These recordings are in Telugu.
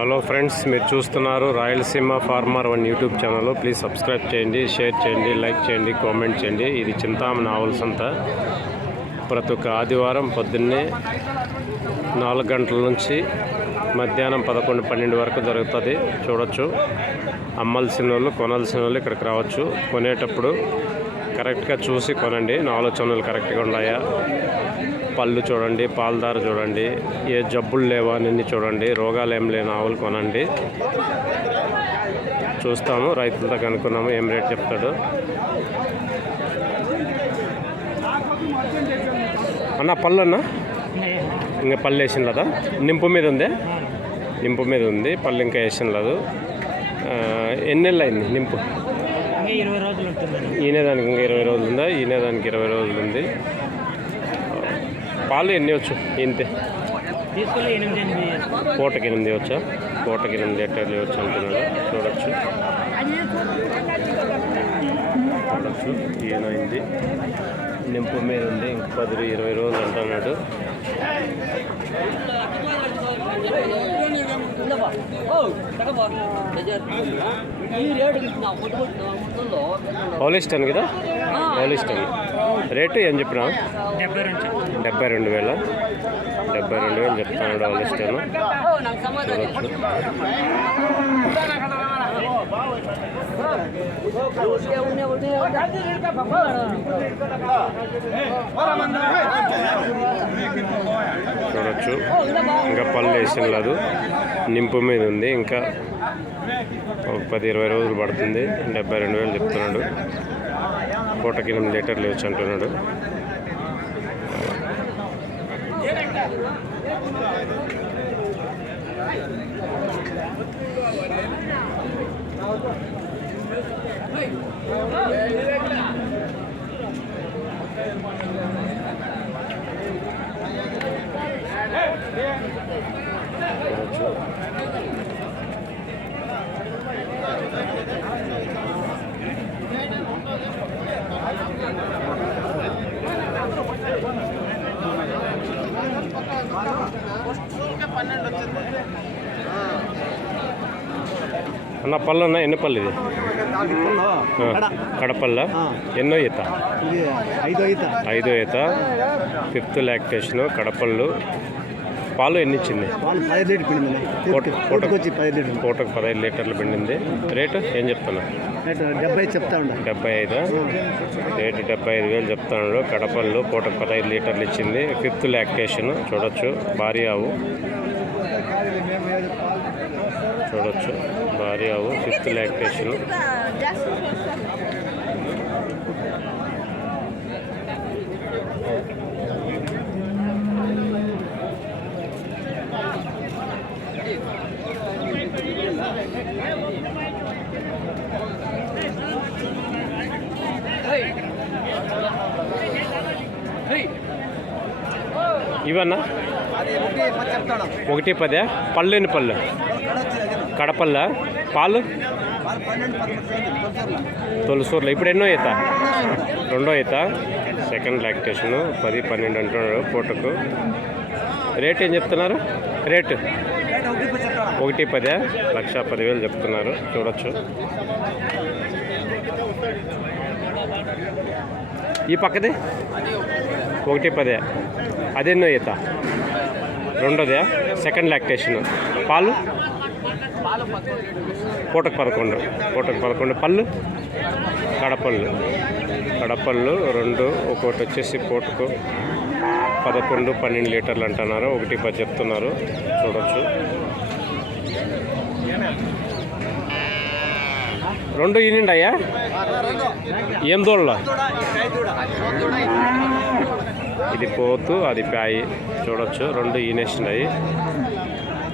హలో ఫ్రెండ్స్, మీరు చూస్తున్నారు Rayalaseema farmer one YouTube channel. Please subscribe చేయండి, షేర్ చేయండి, లైక్ చేయండి, కామెంట్ చేయండి. ఇది చింతామణి ఆవుల సంత. ప్రతి ఒక్క ఆదివారం పొద్దున్నే 4 గంటల నుంచి మధ్యాహ్నం 11-12 వరకు జరుగుతుంది. చూడొచ్చు. అమ్మాల్సిన వాళ్ళు, కొనాల్సిన వాళ్ళు ఇక్కడికి రావచ్చు. కొనేటప్పుడు కరెక్ట్గా చూసి కొనండి. ఆలోచనలు కరెక్ట్గా ఉన్నాయా, పళ్ళు చూడండి, పాలదార చూడండి, ఏ జబ్బులు లేవా అని చూడండి. రోగాలు ఏం లేని ఆవులు కొనండి. చూస్తాము, రైతులతో కనుక్కున్నాము ఏం రేట్ చెప్తాడు. అన్న పళ్ళు అన్న ఇంకా పళ్ళు వేసిన లేదా? నింపు మీద ఉంది, నింపు మీద ఉంది. పళ్ళు ఇంకా వేసిన లేదు. ఎన్ని నెలలు అయింది నింపు? ఈనేదానికి ఇంకా 20 రోజులు ఉందా? ఈనేదానికి 20 రోజులు ఉంది. పాలు ఎన్ని వచ్చు? ఇంతే పూటకి 8 వచ్చా? పూటకి 8 లీటర్లు వచ్చు అంటున్నాడు. చూడొచ్చు. ఈయనైంది నింపు మీద ఉంది. ఇంక 10-20 రోజులు అంటున్నాడు. పౌలిస్టన్ కదా? పౌలిస్టన్ రేటు ఏం చెప్పినా? 72,000. 72,000 చెప్తాను. పౌలిస్టన్ చూడొచ్చు. ఇంకా పళ్ళు వేసిన లేదు, నింపు మీద ఉంది. ఇంకా 10-20 రోజులు పడుతుంది. 72,000 చెప్తున్నాడు. పూటకి 8 లీటర్లు ఇవ్వచ్చు అంటున్నాడు. అన్న పళ్ళు అన్న ఎన్ని పళ్ళు? ఇది కడపల్ల. ఎన్నో ఈత? 5వ ఈత. 5th lactation. కడపళ్ళు. పాలు ఎన్ని ఇచ్చింది? పూటకు 15 లీటర్లు పిండింది. రేటు ఏం చెప్తున్నా? 75. రేటు 75,000 చెప్తున్నాడు. కడపళ్ళు. పూటకు 15 లీటర్లు ఇచ్చింది. 5th lactation. చూడొచ్చు. భారీ ఆవు చూడొచ్చు. భారీ ఆవు. 5th lactation. ఇవన్నా 110. పళ్ళు ఎన్ని పళ్ళు? కడపల్ల. పాలు తొలసూరులో. ఇప్పుడు ఎన్నో ఈత? 2వ ఈత. 2nd lactation. 10-12 అంటున్నాడు పూటకు. రేట్ ఏం చెప్తున్నారు? రేటు 110. 1,10,000 చెప్తున్నారు. చూడొచ్చు. ఈ పక్కది 110. అదెన్నో ఈత? 2వదా? 2nd lactation. పాలు పూటకు 11. పళ్ళు కడపళ్ళు. 2. ఒకటి వచ్చేసి పూటకు 11-12 లీటర్లు అంటున్నారు. 110 చెప్తున్నారు. చూడొచ్చు. 2 ఈనిండి అయ్యా. ఏం దూడలో? ఇది పోతు, అది ప్యాయి. చూడొచ్చు. 2 ఈనేసినాయి.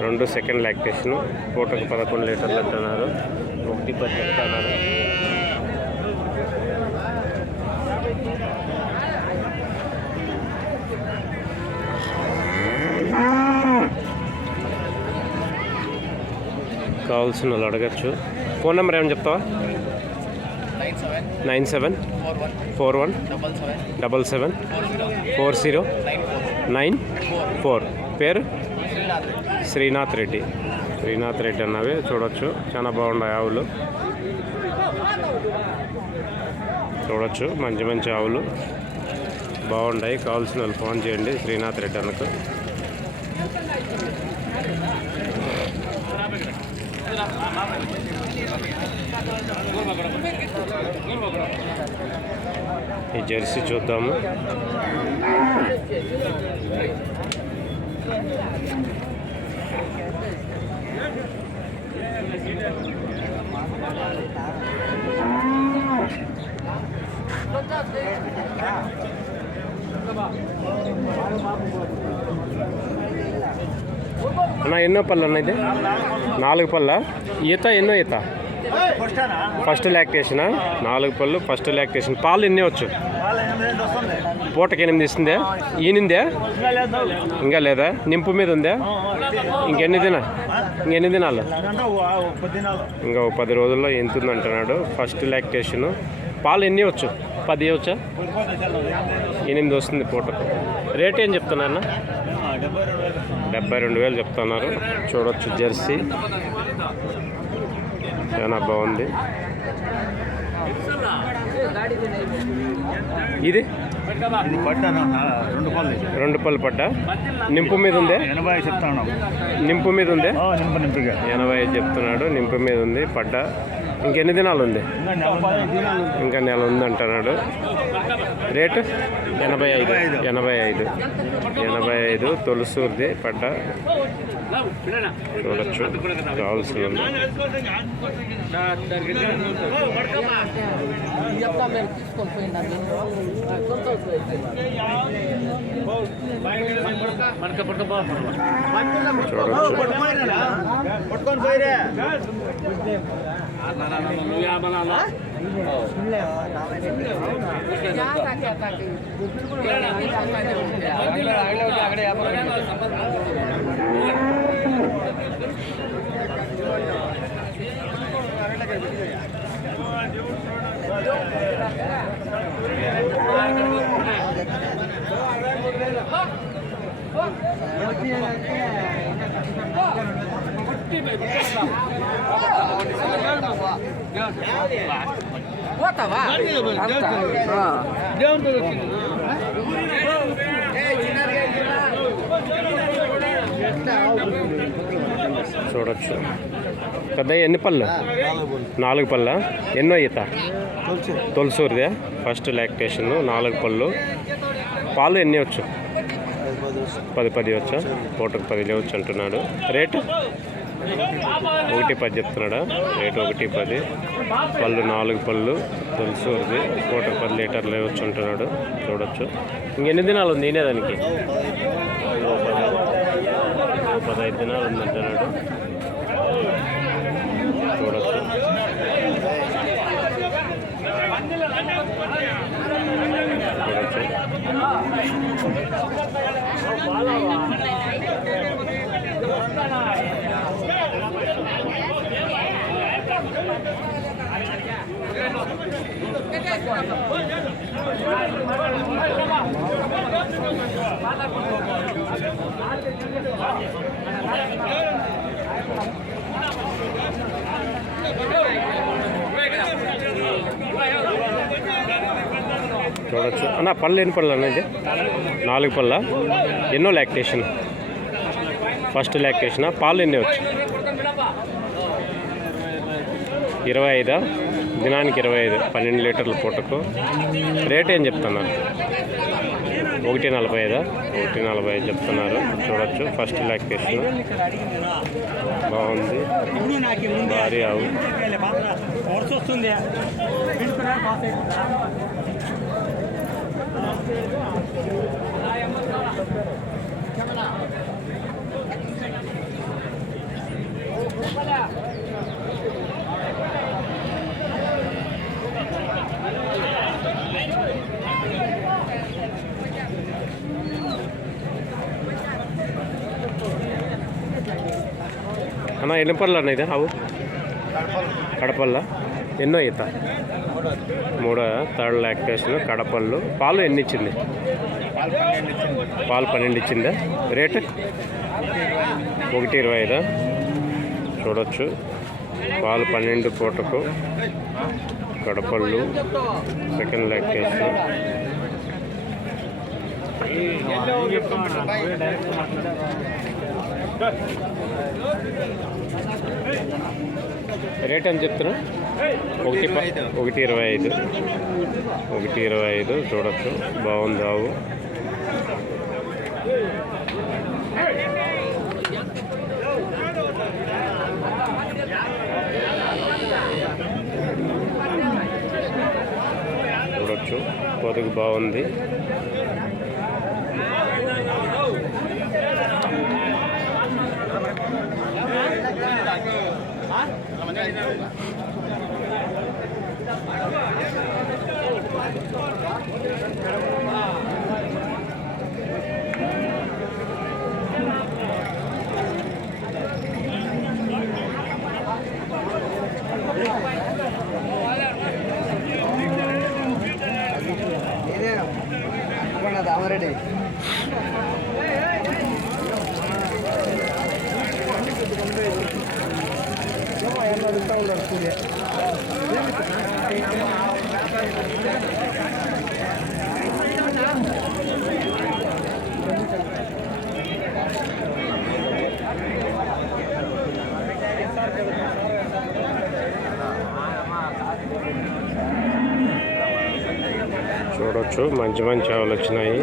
2 2nd లాక్టేషన్. పూటకు 11 లీటర్లు అంటున్నారు. 110 చెప్తున్నారు. కావాల్సిన వాళ్ళు అడగచ్చు. ఫోన్ నెంబర్ ఏమని చెప్తావా? 9741 77 40 94. పేరు? శ్రీనాథ్ రెడ్డి అన్నవి చూడొచ్చు. చాలా బాగున్నాయి ఆవులు, చూడొచ్చు. మంచి ఆవులు బాగున్నాయి. కావాల్సిన వాళ్ళు ఫోన్ చేయండి శ్రీనాథ్ రెడ్డి అన్నకు. ఈ జెర్సీ చూద్దాము. అన్న ఎన్నో పళ్ళు అన్న ఇది? 4 పళ్ళ. ఈత ఎన్నో ఈత? ఫస్ట్ లాక్టేషనా? 4 పళ్ళు ఫస్ట్ లాక్టేషన్. పాలు ఎన్ని వచ్చు? పూటకి 8 ఇస్తుందే. ఈనిందే ఇంకా లేదా? నింపు మీద ఉందా? ఇంకెన్ని దినాలు? ఇంకా 10 రోజుల్లో ఎంతుంది అంటున్నాడు. First lactation. పాలు ఎన్ని వచ్చు? 10 వచ్చా? 8 వస్తుంది పూటకు. రేట్ ఏం చెప్తున్నా? 72,000 చెప్తున్నారు. చూడొచ్చు జెర్సీ చాలా బాగుంది. ఇది 2 పళ్ళు పడ్డ. నింపు మీద ఉందే? 80 చెప్తాను. నింపు మీద ఉందే? 85 చెప్తున్నాడు. నింపు మీద ఉంది పడ్డ. ఇంకెన్ని దినాలు ఉంది? ఇంకా నెల ఉంది అంటున్నాడు. రేటు 85 తొలసూరుది పడ్డ. చూడొచ్చు. కావాల్సిన చూడొచ్చు. పెద్ద ఎన్ని పళ్ళు? 4 పళ్ళ. ఎన్నో ఈత? తొలసూరుదే ఫస్ట్ లాక్టేషన్. 4 పళ్ళు. పాలు ఎన్ని వచ్చు? 10 వచ్చా? పూటకు 10 లేవచ్చు అంటున్నాడు. రేటు 1.10 చెప్తున్నాడా? రేటు 1.10. పళ్ళు 4 పళ్ళు తొలసూరుది. పూటకు 10 లీటర్లు లేవచ్చు అంటున్నాడు. చూడొచ్చు. ఇంకెన్ని దినాలు ఉంది తినేదానికి? 15 దినాలు ఉందంటున్నాడు. చూడొచ్చు. చూడొచ్చు. అన్న పళ్ళు ఎన్ని పళ్ళు అనేది? 4 పళ్ళ. ఎన్నో లాక్టేషన్? ఫస్ట్ లాక్టేషనా? పాలు ఎన్ని వచ్చు? 25 దినానికి 25 12 లీటర్ల పూటకు. రేట్ ఏం చెప్తున్నారు? 1.45 1.45 చెప్తున్నారు. చూడొచ్చు. ఫస్ట్ లాక్టేషన్ బాగుంది. భారీ ఆవు. అన్న ఎన్ని పళ్ళు అన్న ఇది ఆవు? కడపల్ల. ఎన్నో ఈత? 3 థర్డ్ లాక్టేషన్. కడపళ్ళు. పాలు ఎన్ని ఇచ్చింది? పాలు 12 ఇచ్చిందా? రేటు 1.25 చూడొచ్చు. పాలు 12 పూటకు, కడపళ్ళు, సెకండ్ లాక్టేషన్. రేట్ అని చెప్తున్నా 1.25 చూడొచ్చు. బాగుంది ఆవు. చూడొచ్చు, పొదుగు బాగుంది. రామారెడ్డి చూడొచ్చు, మంచి మంచి ఆవులు వచ్చినాయి.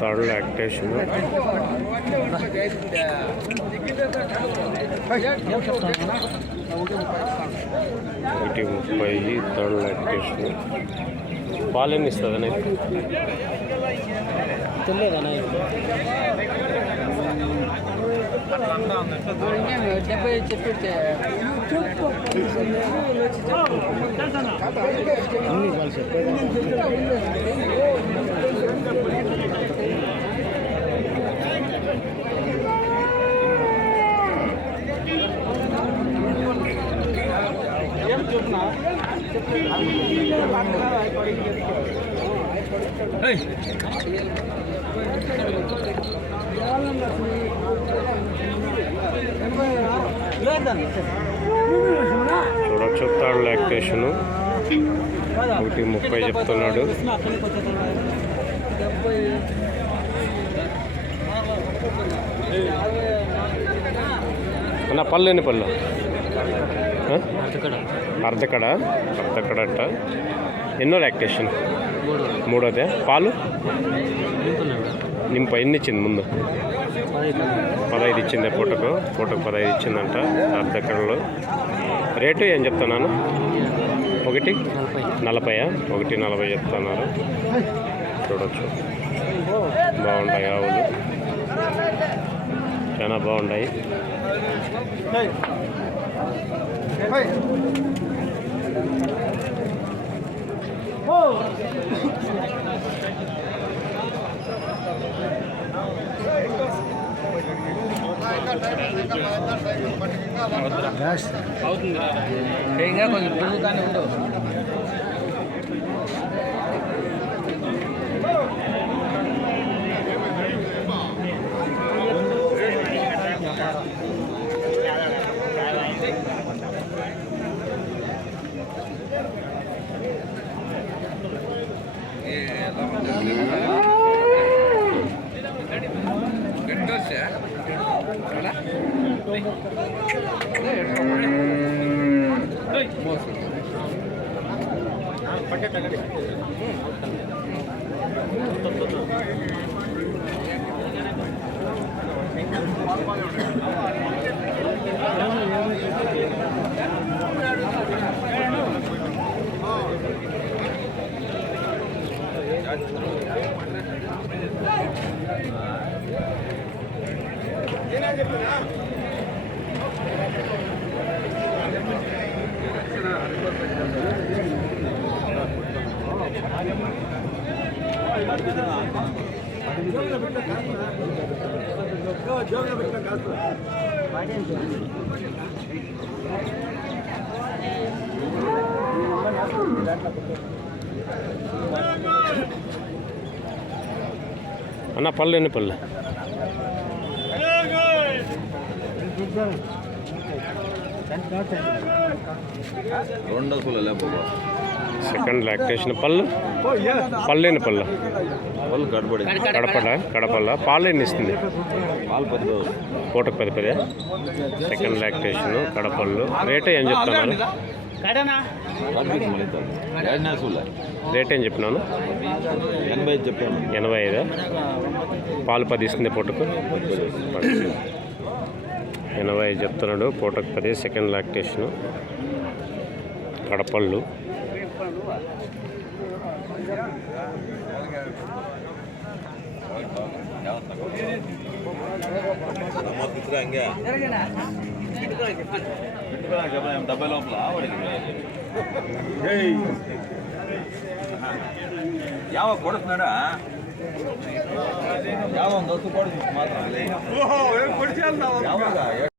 Third lactation. 1.30 third lactation. పాలు ఎన్ని ఇస్తుంది అన్న? తెలియదన్నా 70 చెప్పి చూడొచ్చు, థర్డ్ లాక్టేషను. 1.30 చెప్తున్నాడు. అన్న పళ్ళు ఎన్ని పళ్ళు? అర్ధకడ అంట. ఎన్నో లాక్టేషన్? మూడోదే. పాలు ఎన్ని ఇచ్చింది ముందు? 15 ఇచ్చింది. పూటకు 15 ఇచ్చిందంట అర్ధకడలో. రేటు ఏం చెప్తున్నాను? 1.40. 1.40 చెప్తున్నారు. చూడొచ్చు, బాగుంటాయి ఆవులు, చాలా బాగుంటాయి. ఇంకా కొంచెం పురుగుగానే ఉండవు. అన్న పళ్ళు ఎన్ని పళ్ళు? సెకండ్ లాక్టేషన్ పళ్ళు ఎన్ని పళ్ళు? కడపల్ల పాలు ఎన్ని ఇస్తుంది? పూటకు 10 సెకండ్ లాక్టేషన్ కడపళ్ళు. రేట్ ఏం చెప్తున్నారు? రేట్ ఏం చెప్పినాను? 85. పాలు 10 ఇస్తుంది పూటకు. 80 చెప్తున్నాడు. పూటకు 10 సెకండ్ లాక్టేషను కడపళ్ళు. ಯಾವ ಕೊಡಿಸ್ಬೇಡ ಯಾವ ಒಂದು 10 ಕೊಡಿಸ್ ಮಾತ್ರ ಯಾವಾಗ